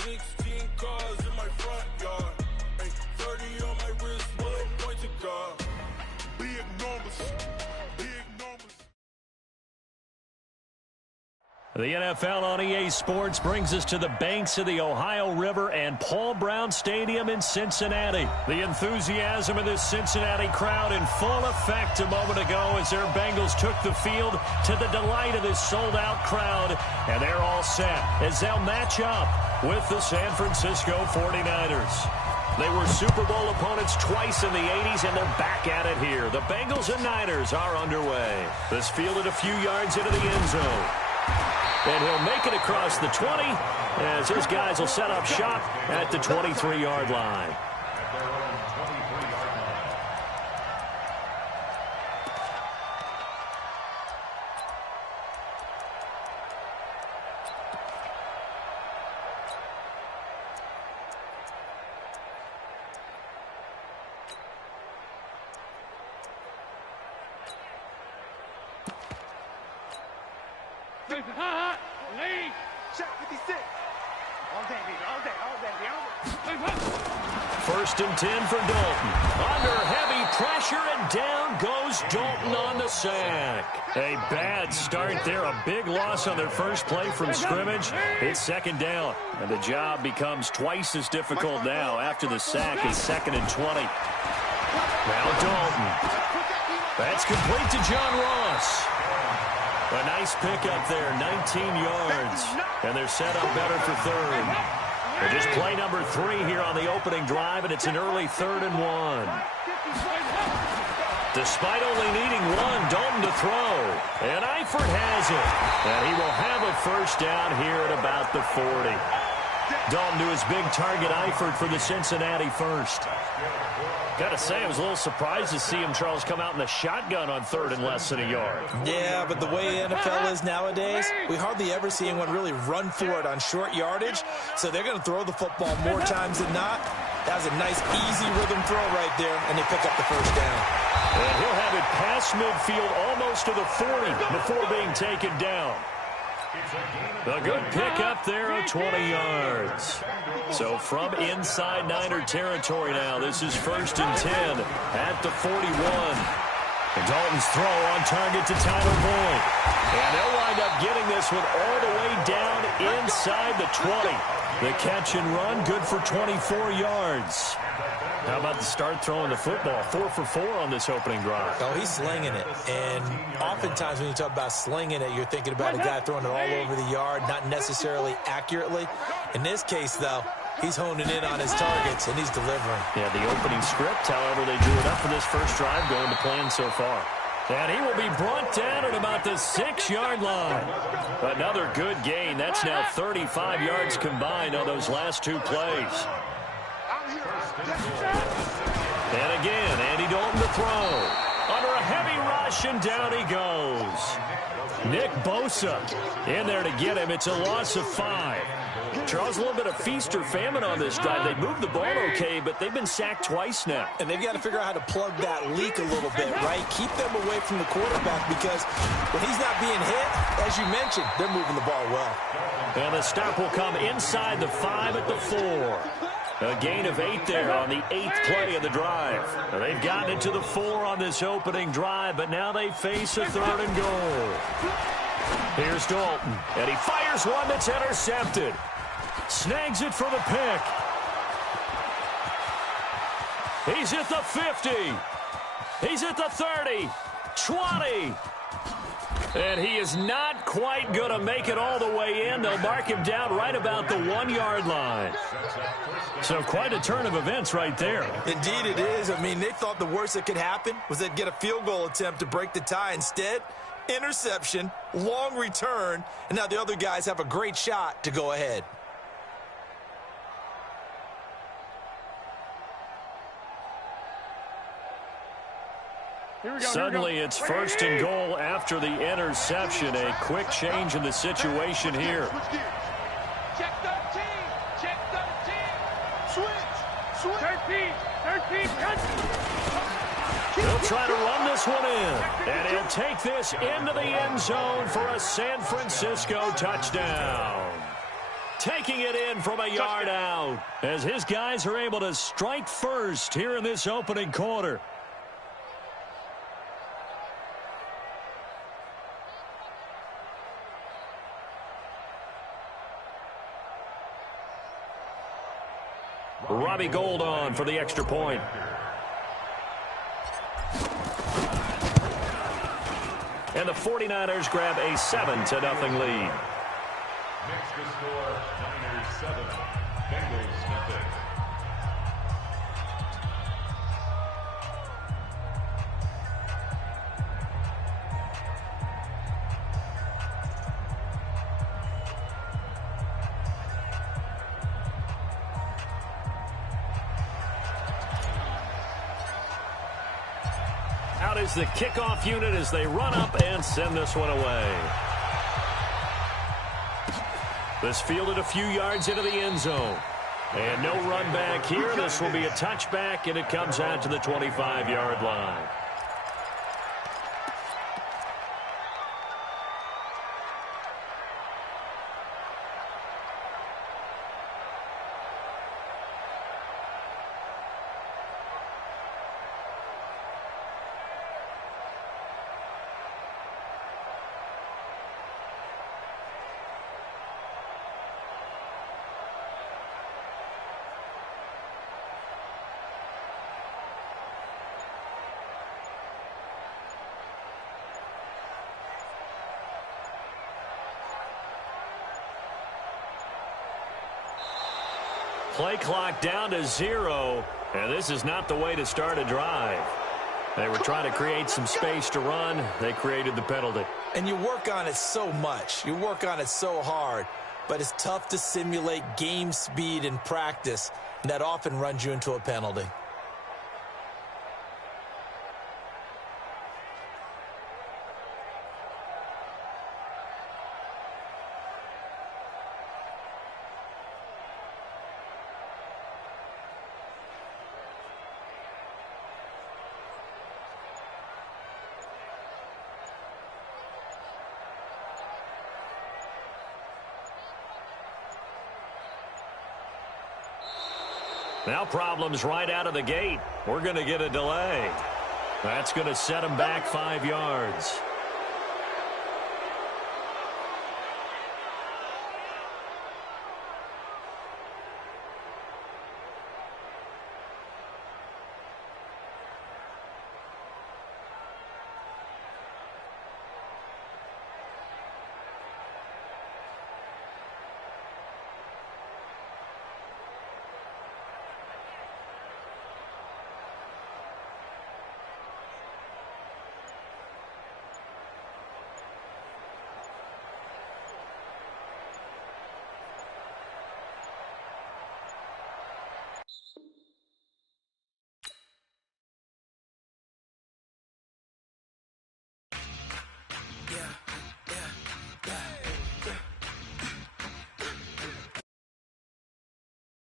16 cars in my front yard. 30 on my wrist, one point to God. Big numbers, big numbers. The NFL on EA Sports brings us to the banks of the Ohio River and Paul Brown Stadium in Cincinnati. The enthusiasm of this Cincinnati crowd in full effect a moment ago as their Bengals took the field to the delight of this sold-out crowd. And they're all set as they'll match up with the San Francisco 49ers. They were Super Bowl opponents twice in the 80s, and they're back at it here. The Bengals and Niners are underway. This fielded a few yards into the end zone. And he'll make it across the 20 as his guys will set up shop at the 23-yard line. First and 10 for Dalton. Under heavy pressure, and down goes Dalton on the sack. A bad start there. A big loss on their first play from scrimmage. It's second down, and the job becomes twice as difficult now after the sack is 2nd and 20. Now Dalton. That's complete to John Ross. A nice pickup there, 19 yards. And they're set up better for third. They're just play number 3 here on the opening drive, and it's an early 3rd and 1. Despite only needing one, Dalton to throw. And Eifert has it. And he will have a first down here at about the 40. Dalton to his big target, Eifert, for the Cincinnati first. Got to say, I was a little surprised to see him, Charles, come out in the shotgun on 3rd and less than a yard. Yeah, but the way the NFL is nowadays, we hardly ever see anyone really run for it on short yardage. So they're going to throw the football more times than not. That was a nice, easy rhythm throw right there, and they pick up the first down. And he'll have it past midfield almost to the 40 before being taken down. A good pickup there of 20 yards. So from inside Niner territory now, this is 1st and 10 at the 41. And Dalton's throw on target to Tyler Boyd. And they'll wind up getting this one all the way down inside the 20. The catch and run, good for 24 yards. How about the start throwing the football? 4 for 4 on this opening drive. Oh, he's slinging it. And oftentimes when you talk about slinging it, you're thinking about a guy throwing it all over the yard, not necessarily accurately. In this case, though, he's honing in on his targets, and he's delivering. Yeah, the opening script, however, they drew it up for this first drive, going to plan so far. And he will be brought down at about the 6-yard line. Another good gain. That's now 35 yards combined on those last 2 plays. And again, Andy Dalton to throw. Under a heavy rush, and down he goes. Nick Bosa in there to get him. It's a loss of 5. Charles, a little bit of feast or famine on this drive. They moved the ball okay, but they've been sacked twice now. And they've got to figure out how to plug that leak a little bit, right? Keep them away from the quarterback, because when he's not being hit, as you mentioned, they're moving the ball well. And the stop will come inside the 5 at the 4. A gain of 8 there on the 8th play of the drive. They've gotten it to the 4 on this opening drive, but now they face a 3rd and goal. Here's Dalton, and he fires one that's intercepted. Snags it for the pick. He's at the 50. He's at the 30. 20. And he is not quite going to make it all the way in. They'll mark him down right about the 1-yard line. So quite a turn of events right there. Indeed it is. I mean, they thought the worst that could happen was they'd get a field goal attempt to break the tie. Instead, interception, long return, and now the other guys have a great shot to go ahead. Suddenly it's 1st and goal after the interception. A quick change in the situation here. Check 13. Check 13. Switch. 13. He'll try to run this one in. And he'll take this into the end zone for a San Francisco touchdown. taking it in from a yard out as his guys are able to strike first here in this opening quarter. Robbie Gould on for the extra point. And the 49ers grab a 7-0 lead. Next to score, Niners 7, Bengals 0. Out is the kickoff unit as they run up and send this one away. This fielded a few yards into the end zone. And no run back here. This will be a touchback, and it comes out to the 25-yard line. Play clock down to 0, and this is not the way to start a drive. They were trying to create some space to run. They created the penalty. And you work on it so much. You work on it so hard. But it's tough to simulate game speed in practice, and that often runs you into a penalty. Now problems right out of the gate. We're going to get a delay. That's going to set them back 5 yards.